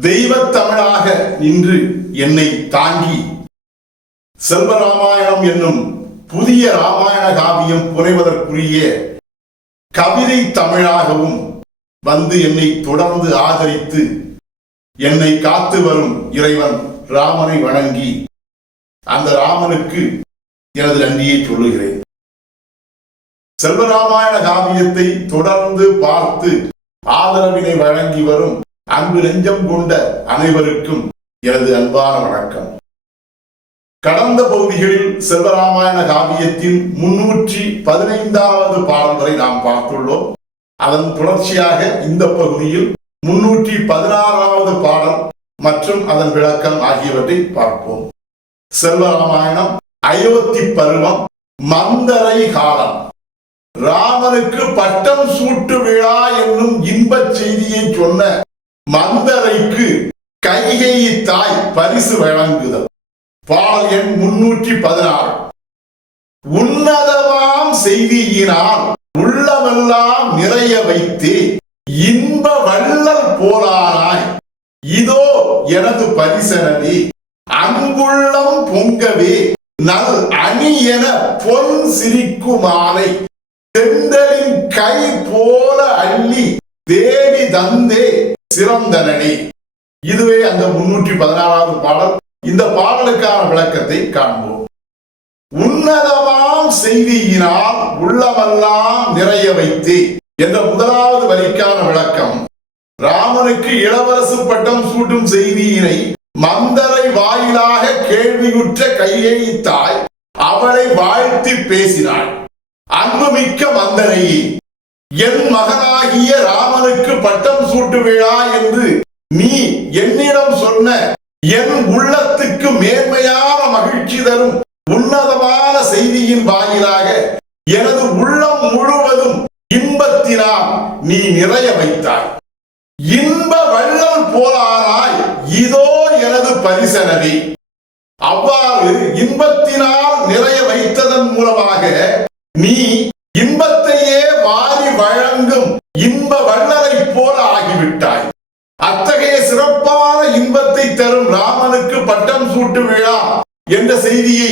தெய்வத் தமிழாக இன்று என்னை தாங்கி. செல்வராமாயணம் என்னும் புதிய ராமாயண காவியம் புனைவதற்குரிய கவிதை தமிழாகவும் வந்து என்னை தொடர்ந்து ஆதரித்து என்னை காத்து வரும் இறைவன் ராமனை வணங்கி அந்த ராமனுக்கு எனது நன்றியை சொல்லுகிறேன். செல்வராமாயண காவியத்தை தொடர்ந்து பார்த்து ஆதரவினை வழங்கி வரும் அன்பு நெஞ்சம் கொண்ட அனைவருக்கும் எனது அன்பான வணக்கம். கடந்த பகுதிகளில் செல்வராமாயண காவியத்தின் முன்னூற்றி பதினைந்தாவது பாடல் வரை நாம் பார்த்துள்ளோம். அதன் தொடர்ச்சியாக இந்த பகுதியில் முன்னூற்றி பதினாறாவது பாடல் மற்றும் அதன் விளக்கம் ஆகியவற்றை பார்ப்போம். செல்வராமாயணம் அயோத்தி பருவம் மந்தரை காலம். ராமனுக்கு பட்டம் சூட்டு விழா என்னும் இன்பச் செய்தியை சொன்ன மந்தரைக்கு கைகை தாய் பரிசு வழங்குதல். பாடல் எண் முன்னூற்றி பதினாறு. உன்னதமாம் செய்தியினால் உள்ளமெல்லாம் நிறைய வைத்து இன்ப வள்ளல் போலானாய். இதோ எனது பரிசனதி அன்புள்ளம் பொங்கவே நல் அணி என பொன் சிரிக்குமாலை. தெந்தலின் கை போல அள்ளி தேவி தந்தே சிறந்தனனே. இதுவே அந்த முன்னூற்றி பதினாறாவது பாடல். இந்த பாடலுக்கான விளக்கத்தை காண்போம். உன்னதமாம் செய்தியினால் உள்ளமெல்லாம் நிறைய வைத்து என்ற முதலாவது வரிக்கான விளக்கம். ராமனுக்கு இளவரசு பட்டம் சூட்டும் செய்தியினை மந்தரை வாயிலாக கேள்வியுற்ற கையை தாய் அவளை வாழ்த்தி பேசினாள் அன்புமிக்க மந்தரையே என் மகனாகிய ராமனுக்கு பட்டம் சூட்டு விழா என்று நீ என்னிடம் சொன்ன என் உள்ளத்துக்கு மேன்மையான மகிழ்ச்சி தரும் உன்னதமான செய்தியின் வாயிலாக எனது உள்ளம் முழுவதும் இன்பத்தினால் நீ நிறைய வைத்தாய். இன்ப வள்ளல் போலானாய் இதோ எனது பரிசனவி. அவ்வாறு இன்பத்தினால் நிறைய வைத்ததன் மூலமாக நீ வாரி இன்ப வள்ளலை போல ஆகிவிட்டாய். அத்தகைய சிறப்பான இன்பத்தை தரும் ராமனுக்கு பட்டம் சூட்டு விழா என்ற செய்தியை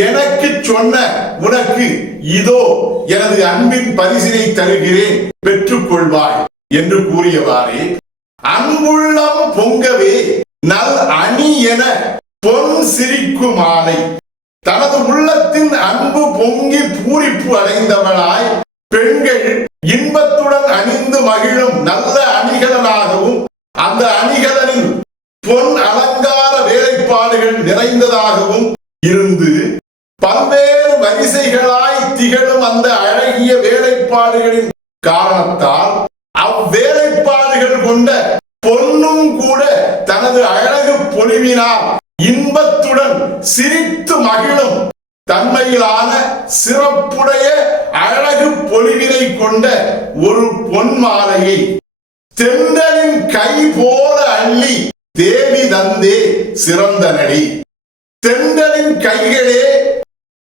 எனக்கு சொன்ன உனக்கு இதோ எனது அன்பின் பரிசினை தருகிறேன் பெற்றுக்கொள்வாய் என்று கூறியவாறே அன்புள்ளம் பொங்கவே நல் அணி என பொன் சிரிக்கும் மாலை. தனது உள்ளத்தின் அன்பு பொங்கி பூரிப்பு அடைந்தவளாய் பெண்கள் இன்பத்துடன் அணிந்து மகிழும் நல்ல அணிகலனாகவும் அந்த அணிகலனில் பொன் அலங்கார வேலைப்பாடுகள் நிறைந்ததாகவும் இருந்து பல்வேறு வரிசைகளாய் திகழும் அந்த அழகிய வேலைப்பாடுகளின் காரணத்தால் அவ்வேலைப்பாடுகள் கொண்ட பொன்னும் கூட தனது அழகு பொலிவினால் இன்பத்துடன் சிரித்து மகிழும் தன்மையிலான சிறப்புடைய அழகு பொலிவினை கொண்ட ஒரு பொன் மாலையை தென்றலின் கை போல அள்ளி தேவி தந்தே சிறந்த நடி. தென்றலின் கைகளே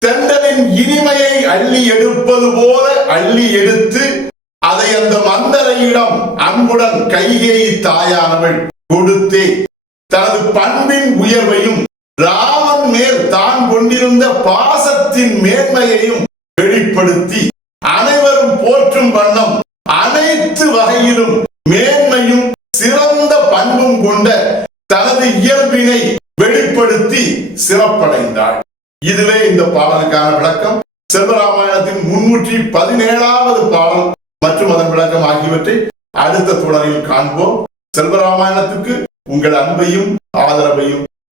தென்றலின் இனிமையை அள்ளி எடுப்பது போல அள்ளி எடுத்து அதை அந்த மந்தரையிடம் அன்புடன் கைகேயி தாயானவள் கொடுத்தே. தனது பண்பின் உயர்வையும் ராமன் மேல் தான் கொண்டிருந்த பாசத்தின் மேன்மையையும் வெளிப்படுத்தி அனைவரும் போற்றும் வண்ணம் அனைத்து வகையிலும் மேன்மையும் சிறந்த பண்பும் கொண்ட தனது இயல்பினை வெளிப்படுத்தி சிறப்படைந்தாள். இதுவே இந்த பாடலுக்கான விளக்கம் செல்வராமாயணத்தின் முன்னூற்றி பதினேழாவது பாடல் மற்றும் அதன் விளக்கம் ஆகியவற்றை அடுத்த தொடரில் காண்போம். செல்வராமாயணத்துக்கு உங்கள் அன்பையும் ஆதரவையும்